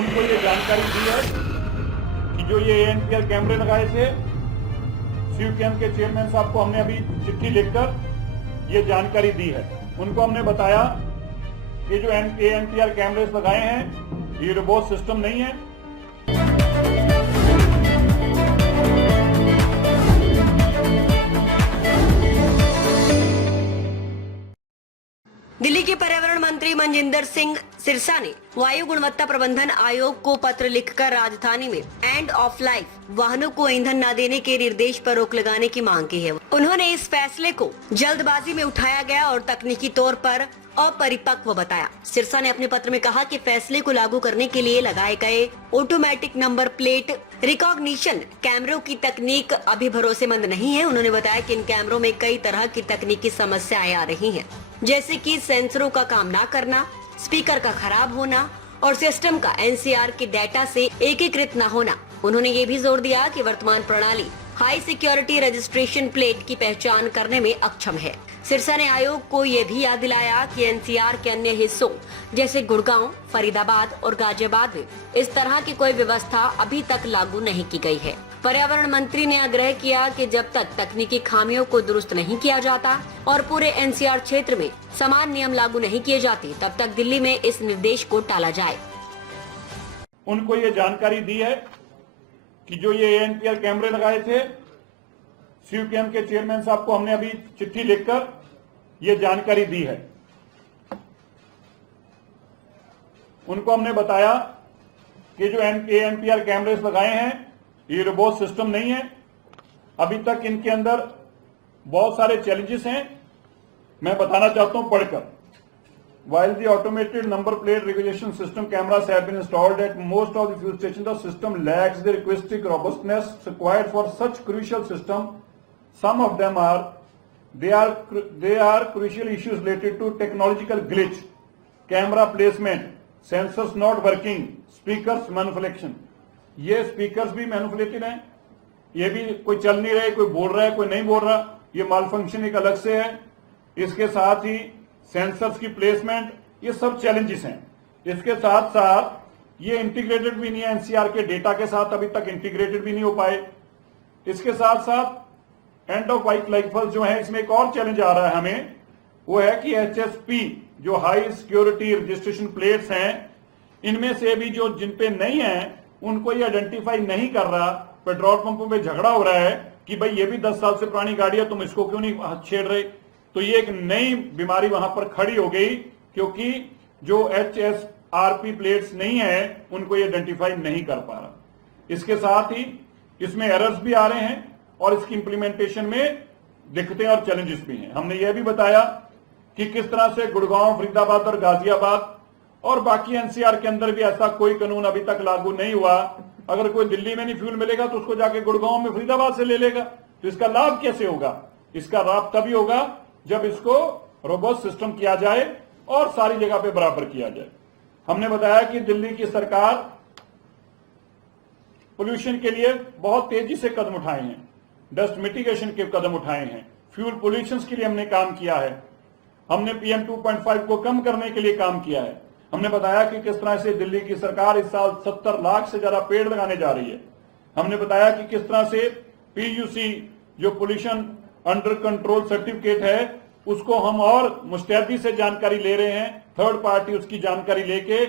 उनको ये जानकारी दी है कि जो ये एएनपीआर कैमरे लगाए थे, सीयूकेएम के चेयरमैन साहब को हमने अभी चिट्ठी लिखकर ये जानकारी दी है। उनको हमने बताया कि जो एएनपीआर कैमरे लगाए हैं ये रोबोट सिस्टम नहीं है। दिल्ली के पर्यावरण मंत्री मनजिंदर सिंह सिरसा ने वायु गुणवत्ता प्रबंधन आयोग को पत्र लिखकर राजधानी में एंड ऑफ लाइफ वाहनों को ईंधन न देने के निर्देश पर रोक लगाने की मांग की है। उन्होंने इस फैसले को जल्दबाजी में उठाया गया और तकनीकी तौर पर अपरिपक्व बताया। सिरसा ने अपने पत्र में कहा कि फैसले को लागू करने के लिए लगाए गए ऑटोमेटिक नंबर प्लेट रिकॉग्निशन कैमरों की तकनीक अभी भरोसेमंद नहीं है। उन्होंने बताया कि इन कैमरों में कई तरह की तकनीकी समस्याएं आ रही हैं, जैसे कि सेंसरों का काम ना करना, स्पीकर का खराब होना और सिस्टम का एनसीआर के डेटा से एकीकृत न होना। उन्होंने ये भी जोर दिया कि वर्तमान प्रणाली हाई सिक्योरिटी रजिस्ट्रेशन प्लेट की पहचान करने में अक्षम है। सिरसा ने आयोग को ये भी याद दिलाया कि एनसीआर के अन्य हिस्सों जैसे गुड़गांव, फरीदाबाद और गाजियाबाद में इस तरह की कोई व्यवस्था अभी तक लागू नहीं की गई है। पर्यावरण मंत्री ने आग्रह किया कि जब तक तकनीकी खामियों को दुरुस्त नहीं किया जाता और पूरे एनसीआर क्षेत्र में समान नियम लागू नहीं किए जाते, तब तक दिल्ली में इस निर्देश को टाला जाए। उनको ये जानकारी दी है कि जो ये एएनपीआर कैमरे लगाए थे, सीयूकेएम के चेयरमैन साहब को हमने अभी चिट्ठी लिखकर ये जानकारी दी है। उनको हमने बताया कि जो एएनपीआर कैमरे लगाए हैं ये रोबोट सिस्टम नहीं है। अभी तक इनके अंदर बहुत सारे चैलेंजेस हैं, मैं बताना चाहता हूं पढ़कर। While the automated number plate recognition system cameras have been installed at most of the fuel stations, the system lacks the requisite robustness required for such crucial system. Some of them they are crucial issues related to technological glitch, camera placement, sensors not working, speakers manipulation. ये speakers भी manipulated हैं, ये भी कोई चल नहीं रहे, कोई बोल रहा है कोई नहीं बोल रहा, ये माल फंक्शन एक अलग से है। इसके साथ ही सेंसर्स की प्लेसमेंट, ये सब चैलेंजेस हैं। इसके साथ साथ ये इंटीग्रेटेड भी नहीं है, एनसीआर के डेटा के साथ अभी तक इंटीग्रेटेड भी नहीं हो पाए। इसके साथ साथ एंड ऑफ लाइफ जो है, इसमें एक और चैलेंज आ रहा है हमें, वो है कि एचएसपी जो हाई सिक्योरिटी रजिस्ट्रेशन प्लेट्स हैं, इनमें से भी जो जिन पे नहीं है उनको ये आइडेंटिफाई नहीं कर रहा। पेट्रोल पंपों पे झगड़ा हो रहा है कि भाई ये भी 10 साल से पुरानी गाड़ी है, तुम इसको क्यों नहीं छेड़ रहे। तो ये एक नई बीमारी वहां पर खड़ी हो गई, क्योंकि जो एचएसआरपी प्लेट्स नहीं है उनको ये आइडेंटिफाई नहीं कर पा रहा। इसके साथ ही इसमें एरर्स भी आ रहे हैं और इसकी इंप्लीमेंटेशन में दिक्कतें और चैलेंजेस भी हैं। हमने ये भी बताया कि किस तरह से गुड़गांव, फरीदाबाद और गाजियाबाद और बाकी एनसीआर के अंदर भी ऐसा कोई कानून अभी तक लागू नहीं हुआ। अगर कोई दिल्ली में नहीं फ्यूल मिलेगा तो उसको जाके गुड़गांव में, फरीदाबाद से ले लेगा। तो इसका लाभ कैसे होगा? इसका लाभ तभी होगा जब इसको रोबोट सिस्टम किया जाए और सारी जगह पे बराबर किया जाए। हमने बताया कि दिल्ली की सरकार पोल्यूशन के लिए बहुत तेजी से कदम उठाए हैं, डस्ट मिटिगेशन के कदम उठाए हैं, फ्यूल पोल्यूशन के लिए हमने काम किया है, हमने PM 2.5 को कम करने के लिए काम किया है। हमने बताया कि किस तरह से दिल्ली की सरकार इस साल 70 लाख से ज्यादा पेड़ लगाने जा रही है। हमने बताया कि किस तरह से PUC जो पोल्यूशन अंडर कंट्रोल सर्टिफिकेट है उसको हम और मुस्तैदी से जानकारी ले रहे हैं, थर्ड पार्टी उसकी जानकारी लेके